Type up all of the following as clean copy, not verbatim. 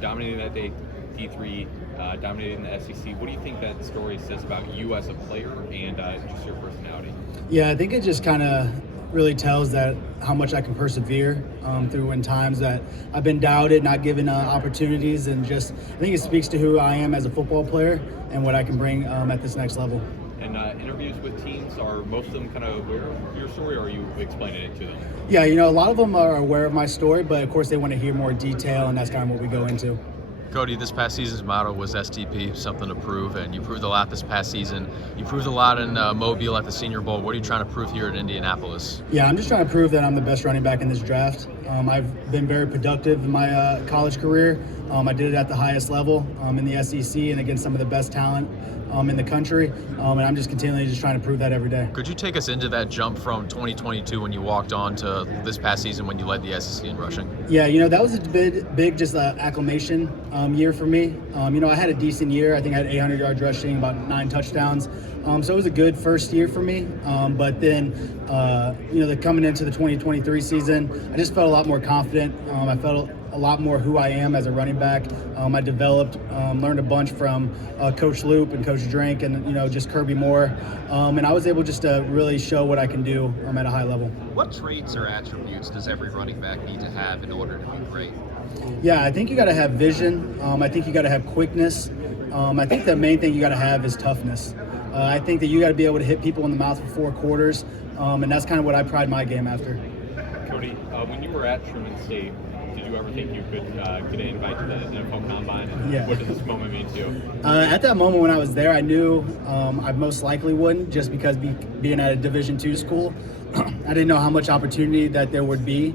dominating that day, D3, dominating the SEC. What do you think that story says about you as a player and just your personality? Yeah, I think it just kind of really tells that how much I can persevere through in times that I've been doubted, not given opportunities, and just I think it speaks to who I am as a football player and what I can bring at this next level. And interviews with teams, are most of them kind of aware of your story, or are you explaining it to them? Yeah, a lot of them are aware of my story, but of course they want to hear more detail, and that's kind of what we go into. Cody, this past season's motto was STP, something to prove, and you proved a lot this past season. You proved a lot in Mobile at the Senior Bowl. What are you trying to prove here in Indianapolis? Yeah, I'm just trying to prove that I'm the best running back in this draft. I've been very productive in my college career. I did it at the highest level in the SEC and against some of the best talent in the country, and I'm just continually just trying to prove that every day. Could you take us into that jump from 2022 when you walked on to this past season when you led the SEC in rushing? Yeah, that was a big just acclimation year for me. I had a decent year. I think I had 800 yards rushing, about 9 touchdowns. So it was a good first year for me. But then, coming into the 2023 season, I just felt a lot more confident. I felt a lot more who I am as a running back. I developed, learned a bunch from Coach Loop and Coach Drink and, just Kirby Moore. And I was able just to really show what I can do at a high level. What traits or attributes does every running back need to have in order to be great? Yeah, I think you got to have vision. I think you got to have quickness. I think the main thing you got to have is toughness. I think that you got to be able to hit people in the mouth for 4 quarters, and that's kind of what I pride my game after. Cody, when you were at Truman State, did you ever think you could get an invite to the NFL Combine? And Yeah. What did this moment mean to you? At that moment when I was there, I knew I most likely wouldn't, just because being at a Division II school, I didn't know how much opportunity that there would be.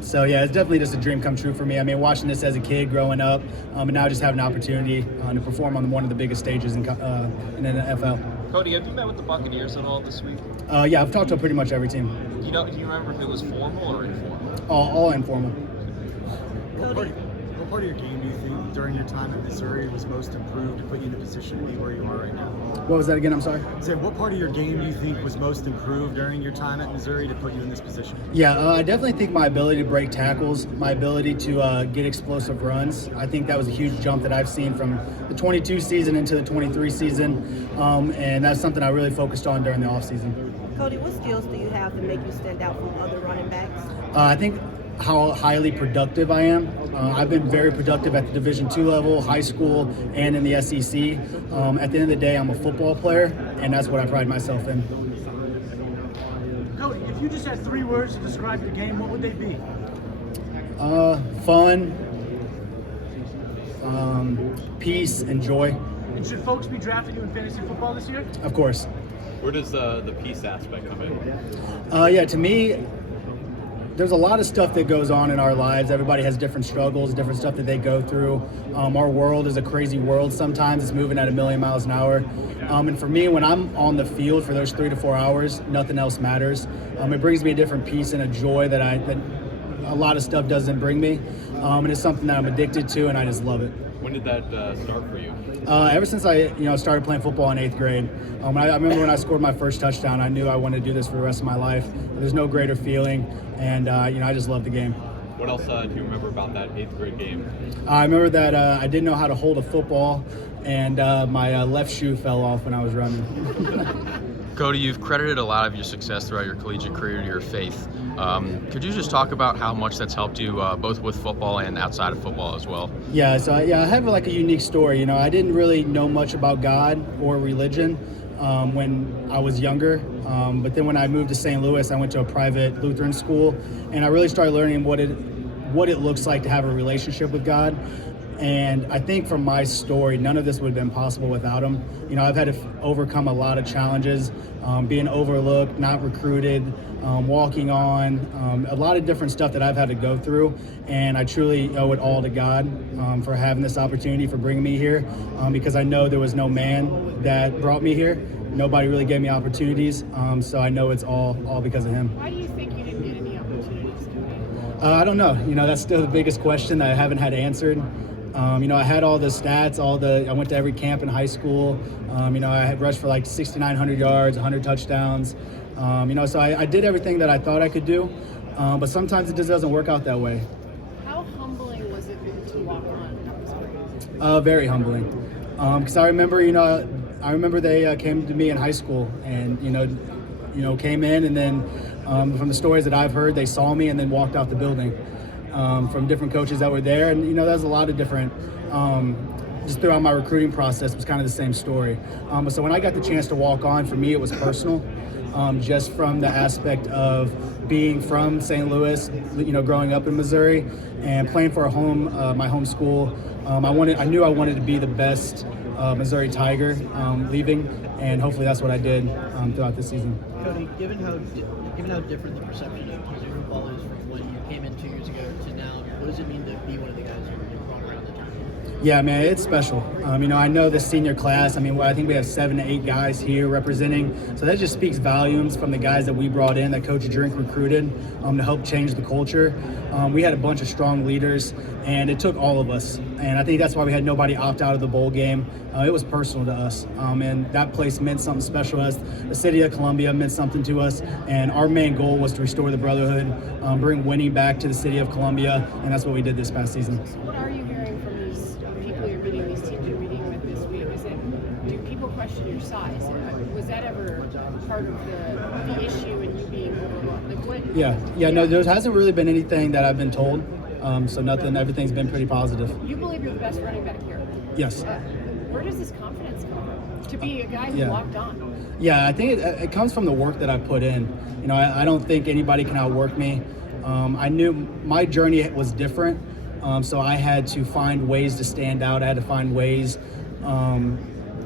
So yeah, it's definitely just a dream come true for me. I mean, watching this as a kid growing up, and now just having an opportunity to perform on one of the biggest stages in the NFL. Cody, have you met with the Buccaneers at all this week? Yeah, I've talked to pretty much every team. Do you remember if it was formal or informal? All informal. What part of your game do you think during your time at Missouri was most improved to put you in a position to be where you are right now? What was that again? I'm sorry. So what part of your game do you think was most improved during your time at Missouri to put you in this position? Yeah, I definitely think my ability to break tackles, my ability to get explosive runs, I think that was a huge jump that I've seen from the 22 season into the 23 season, and that's something I really focused on during the offseason. Cody, what skills do you have to make you stand out from other running backs? I think how highly productive I am. I've been very productive at the Division II level, high school, and in the SEC. At the end of the day, I'm a football player, and that's what I pride myself in. Cody, if you just had 3 words to describe the game, what would they be? Fun, peace, and joy. And should folks be drafting you in fantasy football this year? Of course. Where does the peace aspect come in? Yeah, to me, there's a lot of stuff that goes on in our lives. Everybody has different struggles, different stuff that they go through. Our world is a crazy world sometimes. It's moving at a million miles an hour. And for me, when I'm on the field for those 3 to 4 hours, nothing else matters. It brings me a different peace and a joy that a lot of stuff doesn't bring me. And it's something that I'm addicted to, and I just love it. When did that start for you? Ever since I started playing football in 8th grade. I remember when I scored my first touchdown, I knew I wanted to do this for the rest of my life. There's no greater feeling, and I just love the game. What else do you remember about that 8th grade game? I remember that I didn't know how to hold a football, and my left shoe fell off when I was running. Cody, you've credited a lot of your success throughout your collegiate career to your faith. Could you just talk about how much that's helped you both with football and outside of football as well? Yeah, so I have like a unique story. I didn't really know much about God or religion when I was younger. But then when I moved to St. Louis, I went to a private Lutheran school, and I really started learning what it looks like to have a relationship with God. And I think from my story, none of this would have been possible without him. I've had to overcome a lot of challenges, being overlooked, not recruited, walking on, a lot of different stuff that I've had to go through. And I truly owe it all to God for having this opportunity, for bringing me here, because I know there was no man that brought me here. Nobody really gave me opportunities, so I know it's all because of him. Why do you think you didn't get any opportunities? I don't know. That's still the biggest question that I haven't had answered. I had all the stats, I went to every camp in high school. I had rushed for like 6,900 yards, 100 touchdowns. So I did everything that I thought I could do, but sometimes it just doesn't work out that way. How humbling was it to watch Very humbling. Because I remember, they came to me in high school and, came in and then from the stories that I've heard, they saw me and then walked out the building from different coaches that were there. And, there's a lot of different, just throughout my recruiting process was kind of the same story. So when I got the chance to walk on, for me, it was personal, just from the aspect of being from St. Louis, growing up in Missouri and playing for my home school. I knew I wanted to be the best Missouri Tiger leaving, and hopefully that's what I did throughout the season. Cody, given how different the perception of Missouri football is from when you came in 2 years ago to now, what does it mean to be one of the guys who brought around the tournament? Yeah, man, it's special. I know the senior class. I think we have 7 to 8 guys here representing. So that just speaks volumes from the guys that we brought in, that Coach Drink recruited to help change the culture. We had a bunch of strong leaders, and it took all of us. And I think that's why we had nobody opt out of the bowl game. It was personal to us, and that place meant something special to us. The city of Columbia meant something to us, and our main goal was to restore the brotherhood, bring winning back to the city of Columbia, and that's what we did this past season. So what are you hearing from these people you're meeting, these teams you're meeting with this week? Do people question your size? Was that ever part of the issue in you being overlooked? No, there hasn't really been anything that I've been told. So nothing, everything's been pretty positive. You believe you're the best running back here? Yes. Where does this confidence come from? To be a guy who walked on? Yeah, I think it comes from the work that I put in. I don't think anybody can outwork me. I knew my journey was different, so I had to find ways to stand out. I had to find ways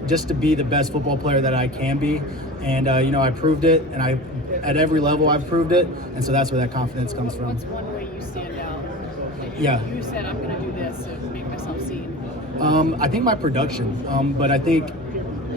just to be the best football player that I can be. And, I proved it, and at every level I've proved it, and so that's where that confidence comes from. What's one way you stand out? Yeah. You said, I'm going to do this and make myself seen. I think my production, but I think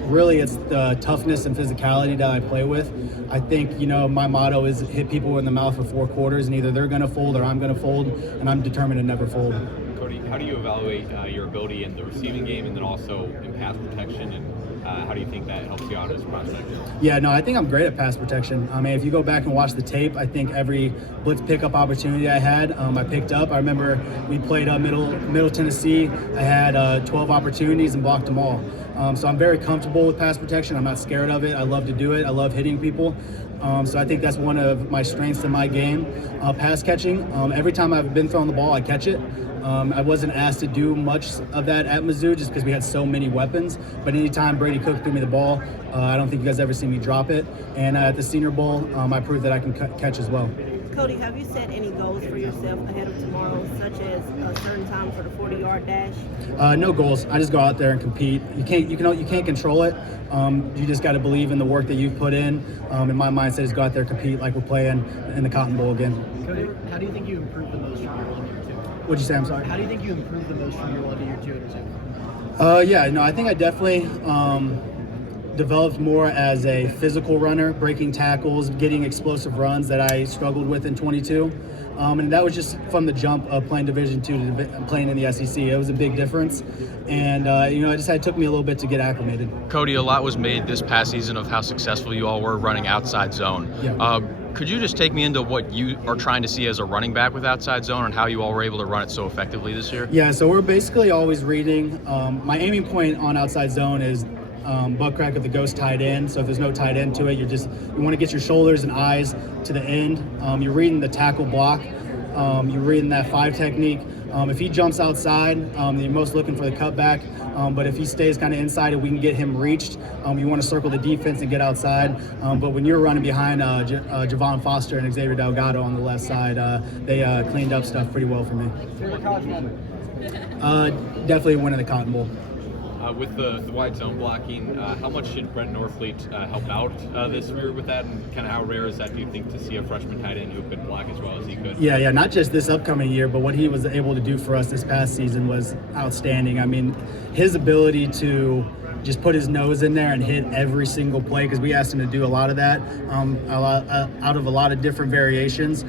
really it's the toughness and physicality that I play with. I think, my motto is hit people in the mouth for 4 quarters, and either they're going to fold or I'm going to fold, and I'm determined to never fold. Cody, how do you evaluate your ability in the receiving game and then also in pass protection, and how do you think that helps you out as a prospect? Yeah, no, I think I'm great at pass protection. If you go back and watch the tape, I think every blitz pickup opportunity I had, I picked up. I remember we played Middle Tennessee. I had 12 opportunities and blocked them all. So I'm very comfortable with pass protection. I'm not scared of it. I love to do it. I love hitting people. So I think that's one of my strengths in my game. Pass catching, every time I've been throwing the ball, I catch it. I wasn't asked to do much of that at Mizzou just because we had so many weapons. But anytime Brady Cook threw me the ball, I don't think you guys ever seen me drop it. And at the Senior Bowl, I proved that I can catch as well. Cody, have you set any goals for yourself ahead of tomorrow, such as a certain time for the 40-yard dash? No goals. I just go out there and compete. You can't control it. You just got to believe in the work that you've put in. And my mindset is go out there and compete like we're playing in the Cotton Bowl again. Cody, how do you think you improved the most from year 1 to year 2? What'd you say? I'm sorry. How do you think you improved the most from year 1 to year 2 at Mizzou? I think I definitely developed more as a physical runner, breaking tackles, getting explosive runs that I struggled with in 22. And that was just from the jump of playing Division II to playing in the SEC. It was a big difference. And, it took me a little bit to get acclimated. Cody, a lot was made this past season of how successful you all were running outside zone. Yeah. Could you just take me into what you are trying to see as a running back with outside zone and how you all were able to run it so effectively this year? Yeah, so we're basically always reading. My aiming point on outside zone is butt crack of the ghost tight end. So if there's no tight end to it, you want to get your shoulders and eyes to the end. You're reading the tackle block. You're reading that 5 technique. If he jumps outside, you're most looking for the cutback. But if he stays kind of inside and we can get him reached, you want to circle the defense and get outside. But when you're running behind Javon Foster and Xavier Delgado on the left side, they cleaned up stuff pretty well for me. Favorite college moment? Definitely winning the Cotton Bowl. With the wide zone blocking, how much did Brent Norfleet help out this year with that, and kind of how rare is that, do you think, to see a freshman tight end who could block as well as he could? Yeah, not just this upcoming year, but what he was able to do for us this past season was outstanding. His ability to just put his nose in there and hit every single play, because we asked him to do a lot of that, out of a lot of different variations.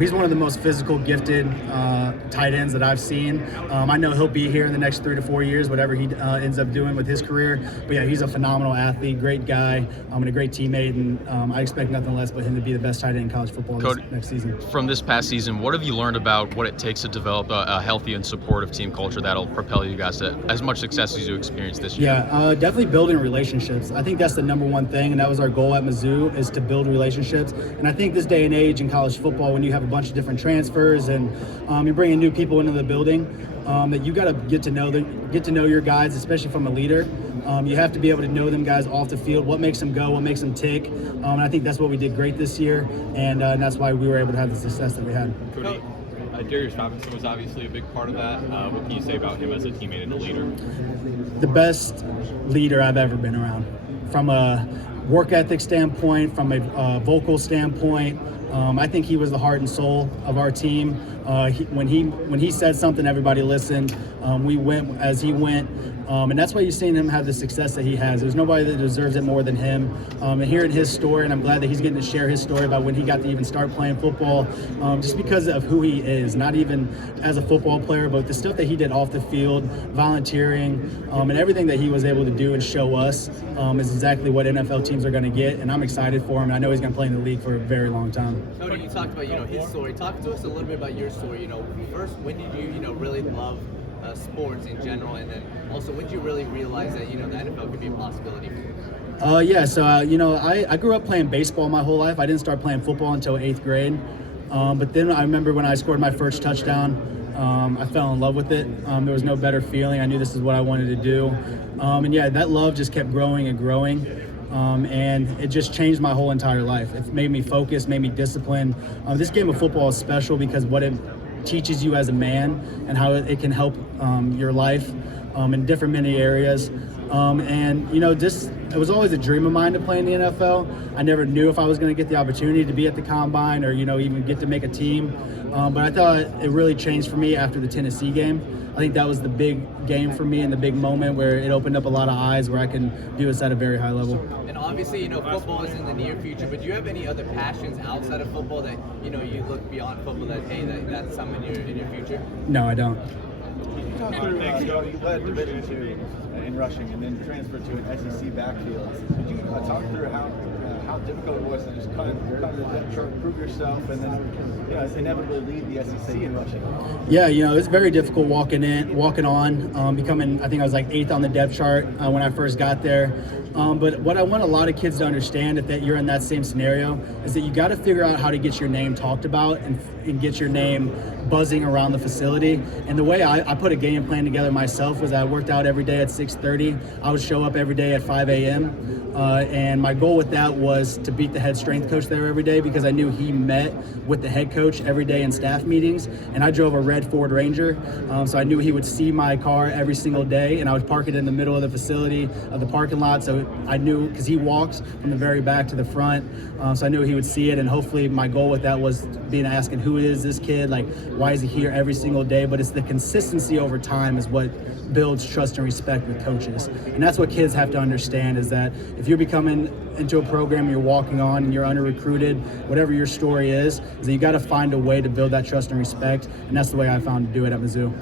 He's one of the most physical, gifted tight ends that I've seen. I know he'll be here in the next 3 to 4 years, whatever he ends up doing with his career. But yeah, he's a phenomenal athlete, great guy, and a great teammate, and I expect nothing less but him to be the best tight end in college football next season. From this past season, what have you learned about what it takes to develop a healthy and supportive team culture that'll propel you guys to as much success as you experienced this year? Yeah, definitely building relationships. I think that's the number one thing, and that was our goal at Mizzou, is to build relationships. And I think this day and age in college football, when you have a bunch of different transfers and you're bringing new people into the building, that you got to get to know your guys, especially from a leader. You have to be able to know them guys off the field, what makes them go, what makes them tick. And I think that's what we did great this year, and that's why we were able to have the success that we had. Cody, Darius Robinson was obviously a big part of that. What can you say about him as a teammate and a leader? The best leader I've ever been around, from a work ethic standpoint, from a vocal standpoint. I think he was the heart and soul of our team. When he said something, everybody listened. We went as he went. And that's why you've seen him have the success that he has. There's nobody that deserves it more than him. And hearing his story, and I'm glad that he's getting to share his story about when he got to even start playing football, just because of who he is, not even as a football player, but the stuff that he did off the field, volunteering, and everything that he was able to do and show us is exactly what NFL teams are going to get. And I'm excited for him. And I know he's going to play in the league for a very long time. Cody, you talked about his story. Talk to us a little bit about your story. First, when did you really love sports in general, and then also when did you really realize that the NFL could be a possibility for you? So I grew up playing baseball my whole life. I didn't start playing football until 8th grade. But then I remember when I scored my first touchdown, I fell in love with it. There was no better feeling. I knew this is what I wanted to do. And that love just kept growing and growing. And it just changed my whole entire life. It made me focus, made me disciplined. This game of football is special because what it teaches you as a man and how it can help your life in different many areas. It was always a dream of mine to play in the NFL. I never knew if I was going to get the opportunity to be at the combine or even get to make a team. But I thought it really changed for me after the Tennessee game. I think that was the big game for me and the big moment where it opened up a lot of eyes where I can do this at a very high level. And obviously, football is in the near future, but do you have any other passions outside of football that, you look beyond football that's something in your future? No, I don't. You led Division II in rushing and then transferred to an SEC backfield. Could you talk through how difficult it was to just kind of the depth chart, prove yourself, and then inevitably lead the SEC in rushing? Yeah, it's very difficult walking on, becoming, I think I was like 8th on the depth chart when I first got there. But what I want a lot of kids to understand, if that you're in that same scenario, is that you got to figure out how to get your name talked about and get your name buzzing around the facility. And the way I put a game plan together myself was I worked out every day at 6:30. I would show up every day at 5 a.m. And my goal with that was to beat the head strength coach there every day, because I knew he met with the head coach every day in staff meetings. And I drove a red Ford Ranger, so I knew he would see my car every single day, and I would park it in the middle of the facility of the parking lot. So I knew, because he walks from the very back to the front, so I knew he would see it. And hopefully my goal with that was asking, who is this kid? Like, why is he here every single day? But it's the consistency over time is what builds trust and respect with coaches. And that's what kids have to understand, is that if you're becoming into a program, you're walking on and you're under recruited, whatever your story is that you got to find a way to build that trust and respect. And that's the way I found to do it at Mizzou.